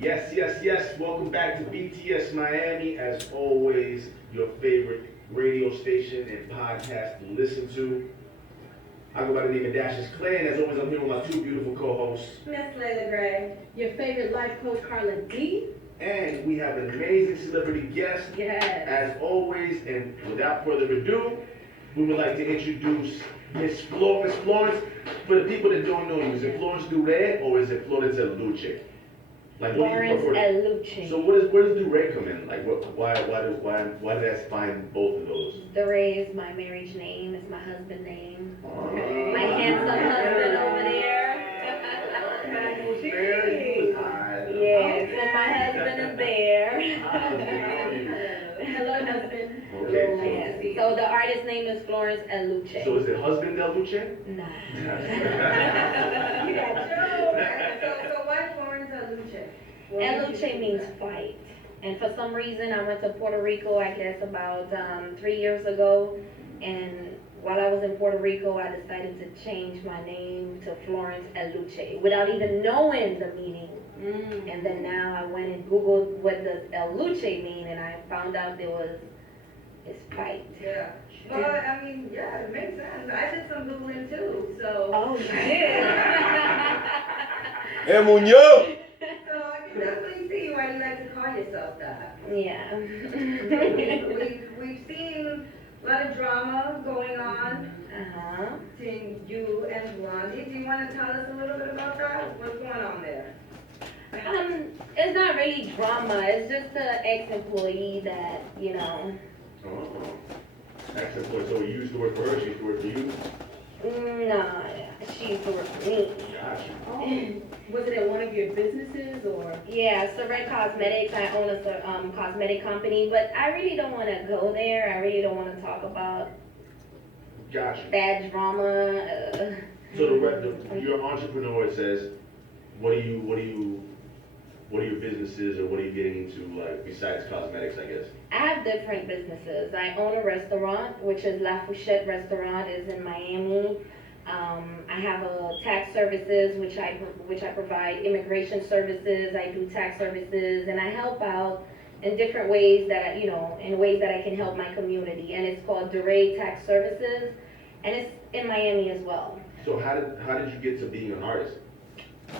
Yes, yes, yes. Welcome back to BTS Miami. As always, your favorite radio station and podcast to listen to. I go by the name of Dashes Clan. As always, I'm here with my two beautiful co-hosts. Miss Layla Gray. Your favorite life coach, Carla D. And we have an amazing celebrity guest. Yes. As always, and without further ado, we would like to introduce Miss Florence. For the people that don't know you, is it Florence Duray or is it Florence El Luce? Like, what do you Florence prefer? El Luce. So where does Duray come in? Like, why did I find both of those? Duray is my marriage name. It's my husband name. Okay. My handsome husband over there. Yes, and my husband is there. Hello, husband. Okay. Yes. So the artist name is Florence El Luce. So is it husband El Luce? Nah. You got Joe. So why Florence El Luce? El Luce means fight. And for some reason, I went to Puerto Rico, I guess, about 3 years ago. And while I was in Puerto Rico, I decided to change my name to Florence El Luce without even knowing the meaning. And then now I went and Googled what does El Luce mean, and I found out it's fight. Yeah. Well, I mean, yeah, it makes sense. I did some Googling too, so. Oh, you did? Hey, Muñoz! So I can definitely see why you like to call yourself that. Yeah. We've seen a lot of drama going on Uh-huh. between you and Blondie. Do you want to tell us a little bit about that? What's going on there? It's not really drama. It's just an ex-employee that, Oh. Excellent. So you used to work for her, she used to work for you? no, she used to work for me. Gotcha. Oh, was it at one of your businesses or? Yeah, Red Cosmetics. I own a cosmetic company, but I really don't want to go there. I really don't want to talk about Gotcha. bad drama. So you're an entrepreneur, it says, what are your businesses or what are you getting into, like, besides cosmetics, I guess? I have different businesses. I own a restaurant, which is La Fouchette Restaurant, is in Miami. I have a tax services, which I provide immigration services. I do tax services, and I help out in different ways in ways that I can help my community. And it's called Duray Tax Services, and it's in Miami as well. So how did you get to being an artist?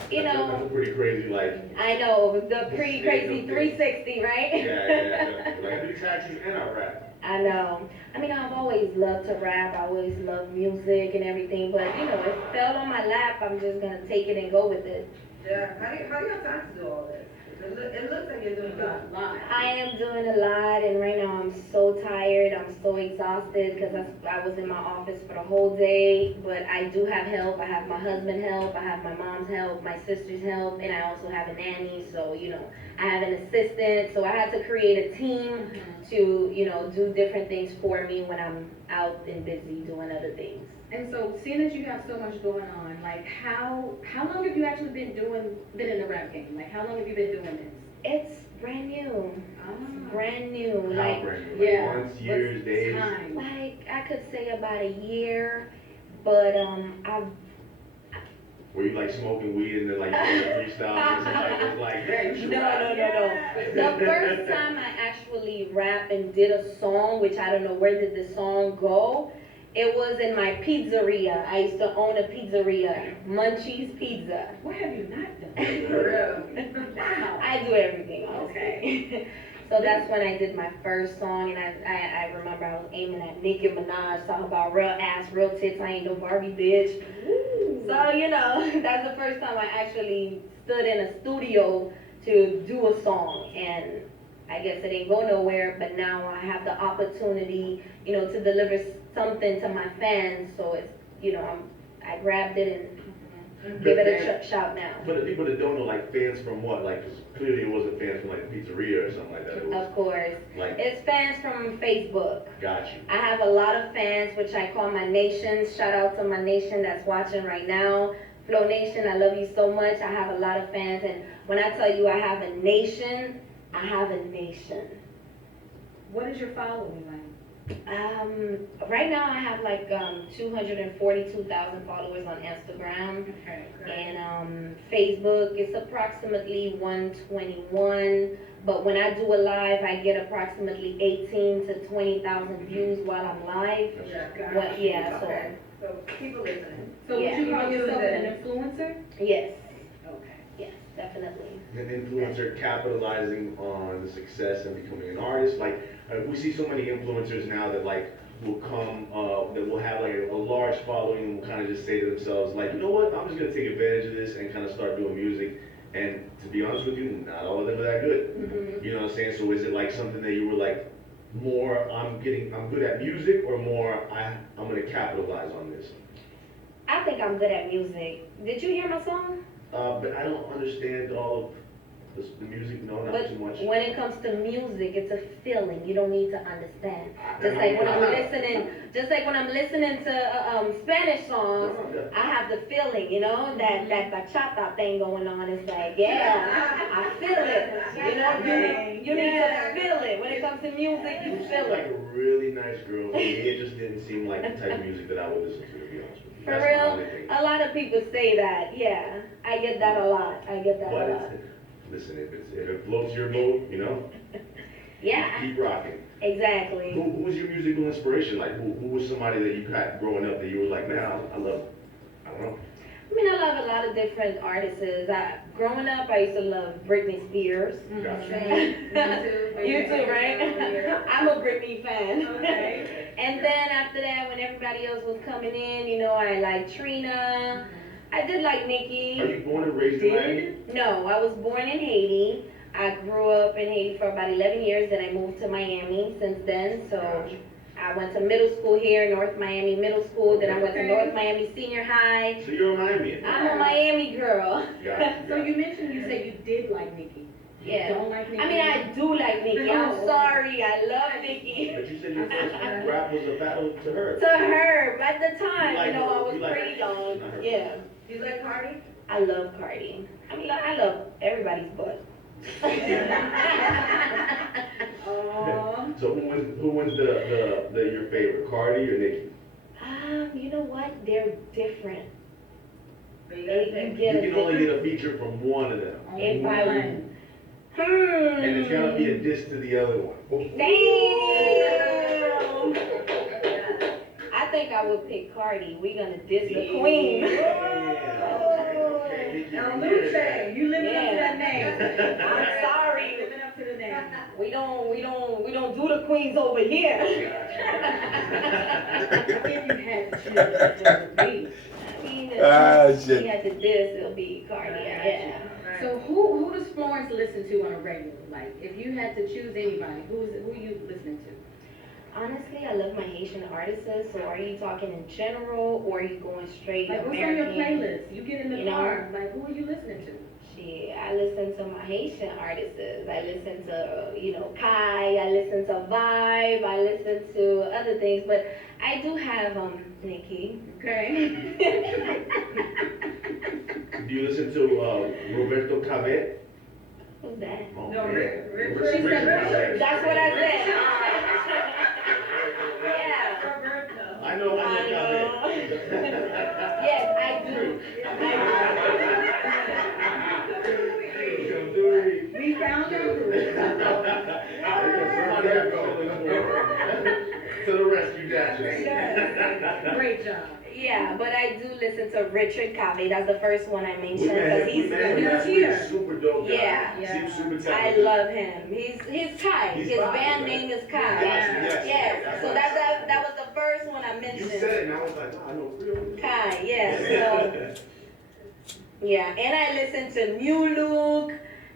That's a pretty crazy, like. I know, the pretty crazy 360, right? Yeah. Like, I do taxes and I rap. I know. I mean, I've always loved to rap. I always loved music and everything, but it fell on my lap. I'm just gonna take it and go with it. Yeah. How do you have time to do all this? It looks like you're doing a lot. I am doing a lot, and right now I'm so tired. I'm so exhausted because I was in my office for the whole day. But I do have help. I have my husband help. I have my mom's help, my sister's help, and I also have a nanny. So I have an assistant. So I had to create a team to do different things for me when I'm out and busy doing other things. And so, seeing that you have so much going on, like how long have you actually been in the rap game? Like how long have you been doing this? It's brand new. Brand new. How Like, brand new? Like months, years, What's days? time? like I could say about a year, but I've Were you like smoking weed and then like you did a freestyle and somebody was like, hey, you should rap. No. The first time I actually rapped and did a song, which I don't know where did the song go, it was in my pizzeria. I used to own a pizzeria, Munchie's Pizza. What have you not done? For real. Wow. I do everything, honestly. So that's when I did my first song, and I remember I was aiming at Nicki Minaj, talking about real ass, real tits, I ain't no Barbie bitch. Ooh. So, that's the first time I actually stood in a studio to do a song, and I guess it didn't go nowhere, but now I have the opportunity, to deliver something to my fans, so it's, I grabbed it and give it a shout now. For the people that don't know, like fans from what? Like, 'cause clearly it wasn't fans from like the pizzeria or something like that. It was Of course. like, It's fans from Facebook. got you. I have a lot of fans, which I call my nations. Shout out to my nation that's watching right now. Flow Nation, I love you so much. I have a lot of fans, and when I tell you I have a nation, I have a nation. What is your following like? Right now I have like 242,000 followers on Instagram, Okay. and Facebook is approximately 121. But when I do a live, I get approximately 18 to 20,000 views while I'm live. Yeah. What? Yeah. So Okay, so people listening. So would you call Yeah. yourself an influencer? yes, Okay. yes, definitely. An influencer capitalizing on the success and becoming an artist. Like we see so many influencers now that like will come, that will have like a large following and will kind of just say to themselves like, you know what, I'm just gonna take advantage of this and kind of start doing music. And to be honest with you, not all of them are that good. Mm-hmm. You know what I'm saying? So is it like something that you were like more, I'm good at music, or more I'm gonna capitalize on this? I think I'm good at music. Did you hear my song? But I don't understand all of the music, no, not But too much. when it comes to music, it's a feeling. You don't need to understand. Just No, like when I'm no. listening to Spanish songs, No, yeah. I have the feeling, you know, that bachata thing going on. It's like, yeah, I feel it. You know, you need to feel it. When it comes to music, you You feel seem like it. a really nice girl. To me, it just didn't seem like the type of music that I would listen to be honest with you. For That's my real, only thing. a lot of people say that. Yeah, I get that a lot. I get that But a lot. listen, if it floats your boat, you know, Yeah, keep rocking. exactly. Who's your musical inspiration? Like, who was somebody that you had growing up that you was like, man, I love, I don't know. I mean, I love a lot of different artists. Growing up, I used to love Britney Spears. Gotcha. You too, right? I'm a Britney fan. Okay. And then after that, when everybody else was coming in, you know, I like Trina. I did like Are Nicki. you born and raised in Miami? No, I was born in Haiti. I grew up in Haiti for about 11 years, then I moved to Miami since then. So Gotcha. I went to middle school here, North Miami Middle School. Then I went to Okay. North Miami Senior High. So you're a Miamian. I'm a Miami girl. Gotcha. So you mentioned you said you did like Nicki. You Yeah. don't like Nicki? I mean, I do like Nicki. I'm Oh. sorry. I love Nicki. But you said your first rap was a battle to her. To her, at the time, You like you know, her. I was You like pretty her. young. Not her. Yeah. You like party? I love Cardi. I mean, I love everybody's butt. Oh. So who wins the your favorite, Cardi or Nicki? You know what? They're different. But you You gotta get pick. a You can only get different. a feature from one of them. If I One. And it's gotta be a diss to the other one. Damn! I think I would pick Cardi. We're gonna diss the queen. Okay, Nicki, El we get Luce, it. You living up to that name. I'm sorry. Living up to the name. We don't do the queens over here. If you had to choose, what would it be? I mean, if shit. we had to diss, it'll be Cardi. Yeah. So who does Florence listen to on a regular? Like, if you had to choose anybody, who you listening to? Honestly, I love my Haitian artists. So are you talking in general, or are you going straight Like, what's on American? your playlist? You get in the You know? car, like, who are you listening to? Shit, I listen to my Haitian artists. I listen to, you know, Kai. I listen to Vibe. I listen to other things, but I do have Nicki. Okay. Do you listen to Roberto Cavet? Who's that? Oh, No, man. Rick- Richard she said Cavet. That's what I said. Yeah. Roberto. I know Cavet. Yes, I do. We found out. Somebody had to fill in for her. To the rescue, dashes. Great job. Yeah, but I do listen to Richard Cave. That's the first one I We mentioned met because him he's last week. here. Super dope guy. Yeah. Seems super I talented. love him. He's Kai. He's His fine, band right? name is Kai. Gotcha, yes. Yes. That's So what- that was the first one I You mentioned. said it, and I was like, oh, I know real. Kai. Yeah. So yeah, and I listen to New Look.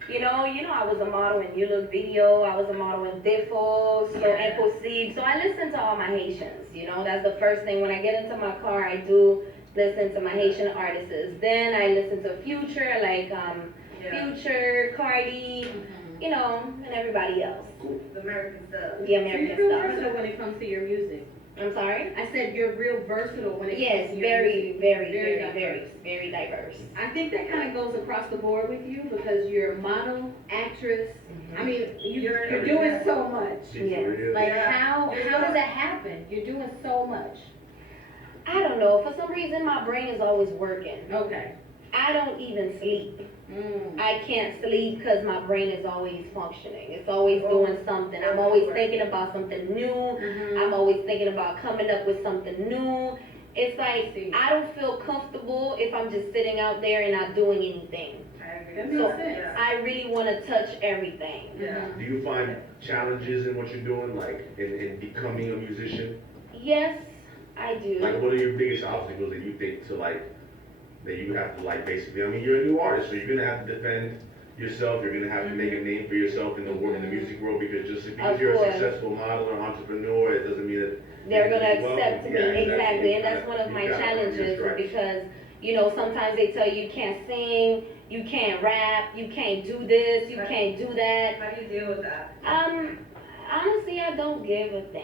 You know, I was a model in New Look video. I was a model in Defo, so Impossible. So I listen to all my Haitians. You know, that's the first thing when I get into my car. I do listen to my Haitian artists. Then I listen to Future, like Future, Cardi, you know, and everybody else. Cool. The American stuff. The So you American feel stuff. versatile when it comes to your music. I'm sorry? I said you're real versatile when it Yes, comes to your very, music. very, Very very, very, diverse. very diverse. I think that kind of goes across the board with you because you're a model, actress. Mhm. I mean, you're You're doing everything. so much. Yes. Like Yeah. how You're does so- that happen? You're doing so much. I don't know. For some reason, my brain is always working. Okay. I don't even sleep. I can't sleep because my brain is always functioning. It's always doing something. I'm always thinking about something new. Mhm. I'm always thinking about coming up with something new. It's like See. I don't feel comfortable if I'm just sitting out there and not doing anything. I agree. That So makes sense. Yeah. I really want to touch everything. Yeah. Do you find challenges in what you're doing, like in becoming a musician? Yes, I do. Like, what are your biggest obstacles that you think to like, that you have to like basically, I mean, you're a new artist, so you're gonna have to defend yourself, you're gonna have to make a name for yourself in the world, in the music world, because just because Of you're a course. successful model or entrepreneur, it doesn't mean that They're you're gonna be welcome. accept me, Yeah, exactly, and You that's one of you my gotta earn your challenges stripes. because, you know, sometimes they tell you can't sing, you can't rap, you can't do this, you can't do that. How do you deal with that? Honestly, I don't give a damn.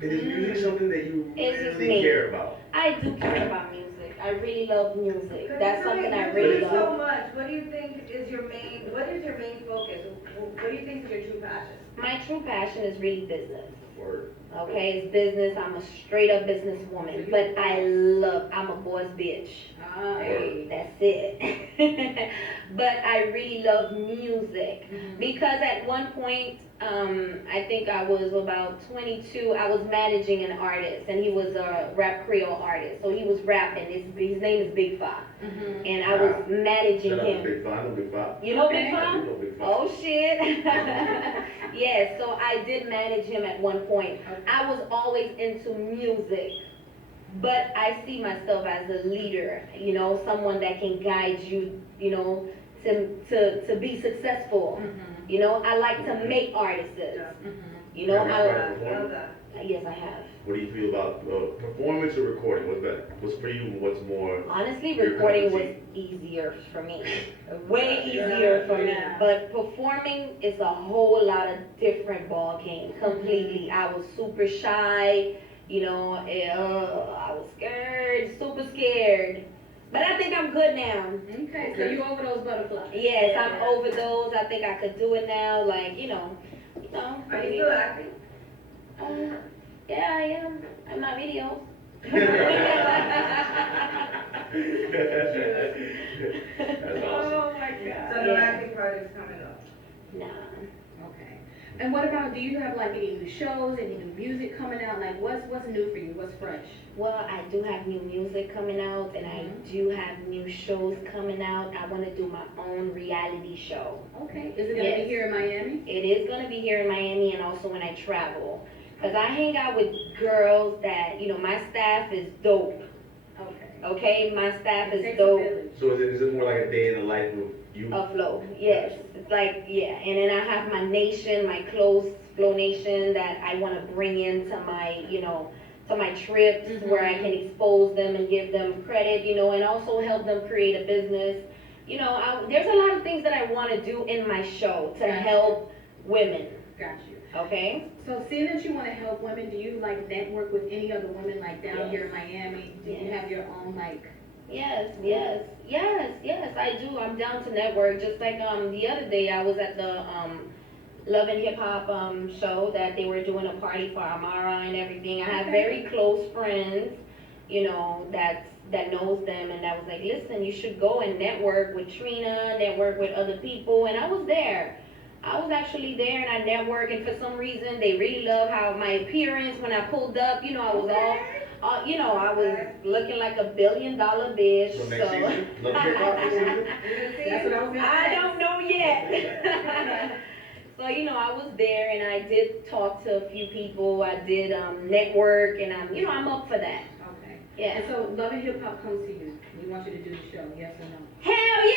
But is music something that you It's just really me. care about? I do care about music. I really love music. Because That's you're something I doing really so love. much. What do you think is your main, what is your main focus? What do you think is your true passion? My true passion is really business. Word. Okay, it's business. I'm a straight up businesswoman, but I'm a boss bitch. Hey. That's it. But I really love music because at one point, I think I was about 22. I was managing an artist, and he was a rap Creole artist. So he was rapping. His name is Big Five, and I was managing Shout out to him. Big Five, no Big Five. You know Okay. Big I Five? do know Big Five. Oh shit. Yes, so I did manage him at one point. I was always into music, but I see myself as a leader, you know, someone that can guide you, you know, to be successful. You know, I like to make artists. You know, Yeah, I right. Love that. yes I have. What do you feel about performance or recording? What's better? What's for you and what's more? Honestly, Your recording cup was of easier for me. Way Yeah. easier for me. Yeah. But performing is a whole lot of different ball game. Completely. I was super shy. You know, I was scared, super scared. But I think I'm good now. Okay, so you over those butterflies. Yes, I'm over those. I think I could do it now. Like, you know. Are you still acting? Yeah, I am. I'm not videos. That's awesome. Oh my God. So no Yeah. acting projects coming up? Nah. Okay. And what about, do you have like any new shows, any new music coming out? Like what's new for you? What's fresh? Well, I do have new music coming out, and I do have new shows coming out. I want to do my own reality show. Okay. Is it gonna Yes. be here in Miami? It is going to be here in Miami and also when I travel. Because I hang out with girls that, you know, my staff is dope. Okay. Okay? My staff It is takes a dope. village. So is it more like a day in the life of you? Of Flow, yes. It's like, yeah. And then I have my nation, my close Flow Nation that I want to bring into my, you know, to my trips where I can expose them and give them credit, you know, and also help them create a business. You know, there's a lot of things that I want to do in my show to help women, Got you. okay? So seeing that you want to help women, do you like network with any other women like down Yes. here in Miami? Do you Yes. have your own like? Yes, I do. I'm down to network. Just like the other day I was at the Love and Hip Hop show that they were doing a party for Amara and everything. I have Okay. very close friends, you know, that knows them, and that was like, listen, you should go and network with Trina, network with other people, and I was there. I was actually there and I networked, and for some reason they really love how my appearance when I pulled up, you know, I was all, you know, I was looking like $1 billion bitch. So next season? Love Hip Hop next season? That's what I was gonna I say. don't know yet. So, you know, I was there and I did talk to a few people. I did network, and I'm, you know, I'm up for that. Okay. Yeah. And so Love and Hip Hop comes to you. We want you to do the show. Yes or no? Hell We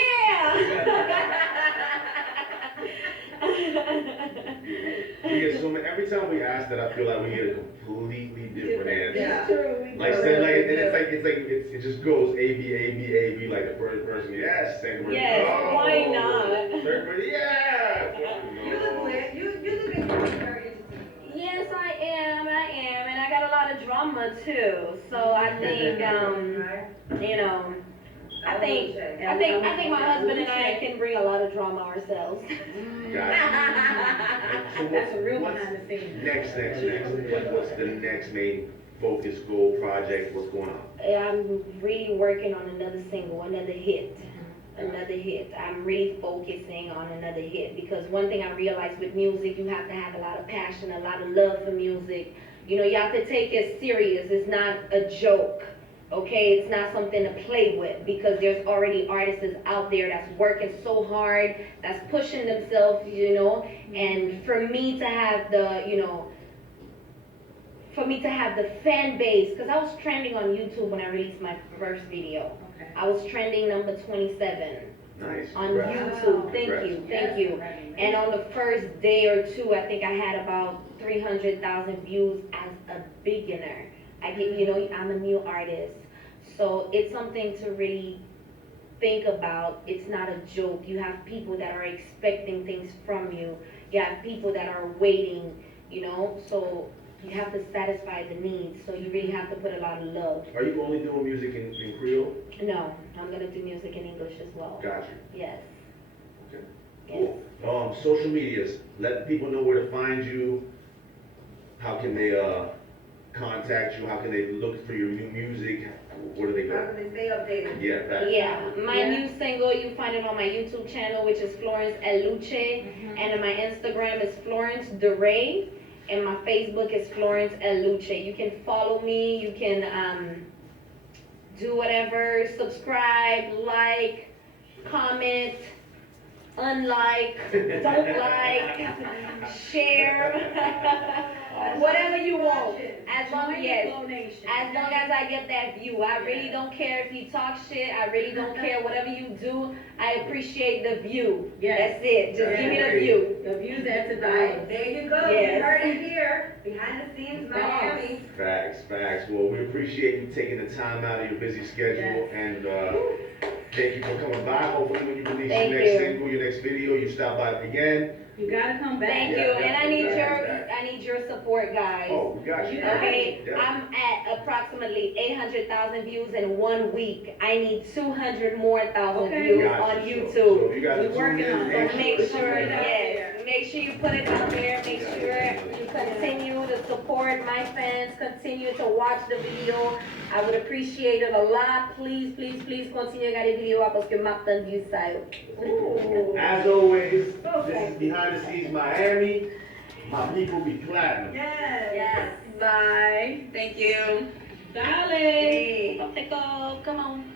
yeah! get so many, every time we ask that, I feel like we get a completely different answer. Yeah. True. Like said, like it just goes A B A B A B, like the first person, yes, second person, Yes, oh, why not? third person, yeah. You look lit. You look very interesting. Yes, I am, and I got a lot of drama too, so I think, you know, I think my husband and I can bring a lot of drama ourselves. Gotcha. So That's a real what's behind the scenes. next? What's the next main focus, goal, project? What's going on? I'm really working on another single, another hit. Another hit. I'm really focusing on another hit because one thing I realized with music, you have to have a lot of passion, a lot of love for music. You know, you have to take it serious. It's not a joke, okay? It's not something to play with because there's already artists out there that's working so hard, that's pushing themselves, you know. And for me to have the, you know, for me to have the fan base, because I was trending on YouTube when I released my first video. Okay. I was trending number 27 Nice. on Congrats. YouTube. Thank Congrats. you, thank you. And on the first day or two, I think I had about 300,000 views as a beginner. I get, you know, I'm a new artist. So it's something to really think about. It's not a joke. You have people that are expecting things from you. You have people that are waiting, you know, so you have to satisfy the needs. So you really have to put a lot of love. Are you only doing music in Creole? No, I'm gonna do music in English as well. Gotcha. Yes. Okay. Yes. Cool. Social medias. Let people know where to find you. How can they contact you? How can they look for your new music? Where do they How go? can they stay updated? Yeah, that. Yeah, my new single, you find it on my YouTube channel, which is Florence Eluce, and my Instagram is Florence DeRay, and my Facebook is Florence Eluce. You can follow me, you can do whatever, subscribe, like, comment, unlike, don't like, share, whatever you want. As long as I get that view. I really don't care if you talk shit. I really don't care. Whatever you do, I appreciate the view. Yes. That's it. Just give me the view. The views add to the Right, there you go, you Yes. heard it here, behind the scenes, Miami. Facts. Well, we appreciate you taking the time out of your busy schedule, Yes. and thank you for coming by. Hopefully, when you release Thank your next you. single, your next video, you stop by again. You gotta come back. Thank Yeah, you. And definitely. I need your support, guys. Oh, we got you. Okay, Yeah. I'm at approximately 800,000 views in 1 week. I need 200 more thousand Okay. views Gotcha. on So YouTube. if you guys We're are tuned working in, on it. So make sure, Put it out yes, there. make sure you put it out there, make sure you continue to support my fans, continue to watch the video. I would appreciate it a lot. Please continue à regarder vidéo parce que Martin views ça. As always, this is Behind the Scenes Miami. My people be platinum. Yes. Yes, bye. Thank you. Darling. Come on.